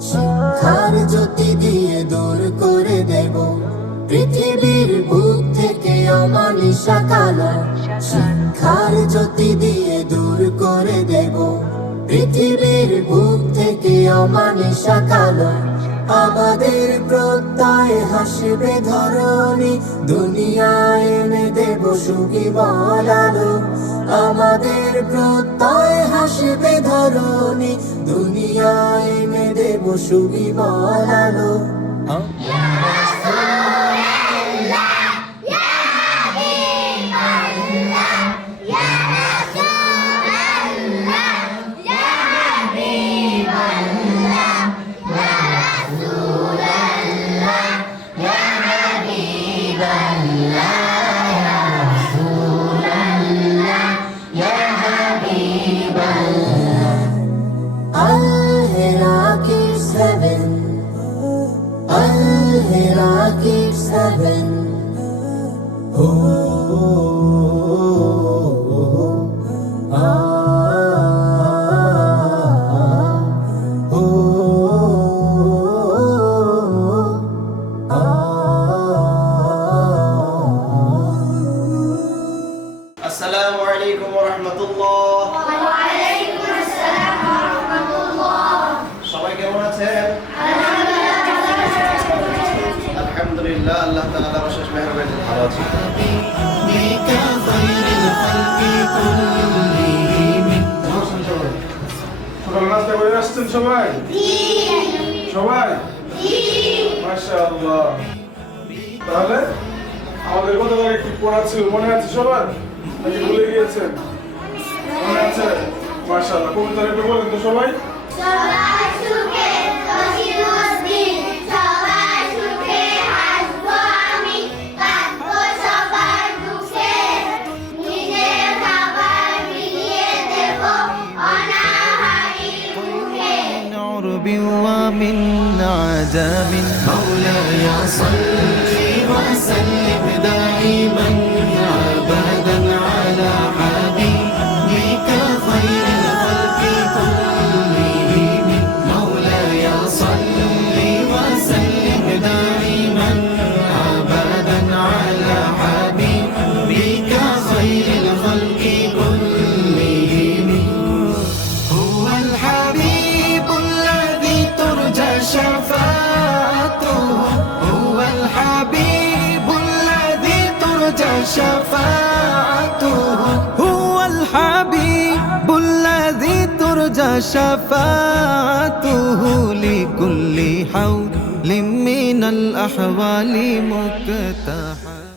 শিক্ষার জ্যোতি দিয়ে দূর করে দেব পৃথিবীর বুক থেকে অমানিসা কালো। শিক্ষার জ্যোতি দিয়ে দূর করে দেব পৃথিবীর বুক থেকে অমানিসা কালো। আমাদের প্রত্যয় হাসবে ধরণী, দুনিয়ায় এনে দেব সুবিমল আলো। আমাদের প্রত্যয় হাসবে ধরণী, দুনিয়ায় এনে দেব সুবিমল আলো। Al-Hiraki 7 আসসালামু আলাইকুম ওয়া রাহমাতুল্লাহ। ওয়া আলাইকুম আসসালাম ওয়া রাহমাতুল্লাহ। সবাই কেমন আছেন? আলহামদুলিল্লাহ, আল্লাহ তাআলার অশেষ মেহেরবানিতে ভালো আছি। সকাল নাস্তা করে আসছেন সবাই? সবাই? মাশাআল্লাহ। তাহলে আমাদের গতকাল একটি পড়া ছিল, মনে আছে সবার নাকি ভুলে গিয়েছেন? মনে আছে? মাশাআল্লাহ। কবিতাটা একটু বলেন তো সবাই। সবার সুখে খুশির দিন, সবার সুখে হাসবো আমি, কাঁদবো সবার দুঃখে, নিজের খাবার বিলিয়ে দেব অনাহারীর মুখে। عرب ومن عجم مولاي صل وسلم دائما ابدا على حبيبك خير الخلق كلهم مولاي صل وسلم دائما ابدا على حبيبك خير الخلق كلهم هو الحبيب الذي ترجى شفاعته هو الحبيب الذي ترجى شفاعته هو الحبيب الذي ترجى شفاعته لكل حول من الأحوال مكتحل